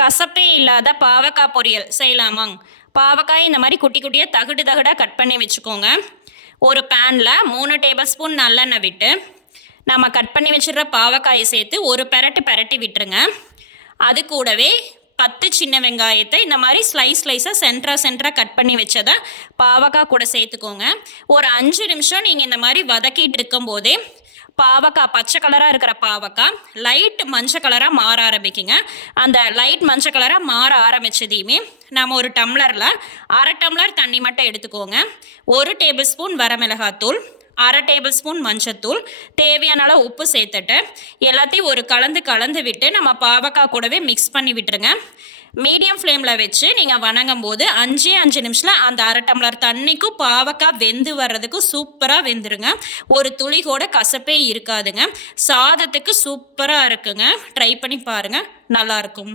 கசப்பே இல்லாத பாவக்காய் பொரியல் செய்யலாமாங்க. பாவக்காய் இந்த மாதிரி குட்டி குட்டியாக தகுடு தகுடாக கட் பண்ணி வச்சுக்கோங்க. ஒரு பேனில் 3 டேபிள் ஸ்பூன் நல்லெண்ணெய் விட்டு நம்ம கட் பண்ணி வச்சுருக்க பாவக்காயை சேர்த்து ஒரு பெரட்டி விட்டுருங்க. அது கூடவே 10 சின்ன வெங்காயத்தை இந்த மாதிரி ஸ்லைஸாக சென்டராக கட் பண்ணி வச்சதை பாவக்காய் கூட சேர்த்துக்கோங்க. ஒரு 5 நிமிஷம் நீங்கள் இந்த மாதிரி வதக்கிட்டு இருக்கும்போதே பாவக்காய் பச்சை கலராக இருக்கிற பாவக்காய் லைட் மஞ்சள் கலராக மாற ஆரம்பிக்குங்க. அந்த லைட் மஞ்சள் கலராக மாற ஆரம்பித்ததையுமே நம்ம ஒரு டம்ளரில் 1/2 டம்ளர் தண்ணி மட்டும் எடுத்துக்கோங்க. 1 டேபிள் ஸ்பூன் வரமிளகாத்தூள், 1/2 டேபிள் ஸ்பூன் மஞ்சத்தூள், தேவையான அளவு உப்பு சேர்த்துட்டு எல்லாத்தையும் ஒரு கலந்து விட்டு நம்ம பாவக்காய் கூடவே மிக்ஸ் பண்ணி விட்டுருங்க. மீடியம் ஃப்ளேமில் வச்சு நீங்கள் வணங்கும் போது 5 நிமிஷத்தில் அந்த 1/2 டம்ளர் தண்ணிக்கும் பாவக்காய் வெந்து வர்றதுக்கு சூப்பராக வெந்துருங்க. ஒரு துளி கூட கசப்பே இருக்காதுங்க. சாதத்துக்கு சூப்பராக இருக்குங்க. ட்ரை பண்ணி பாருங்கள், நல்லாயிருக்கும்.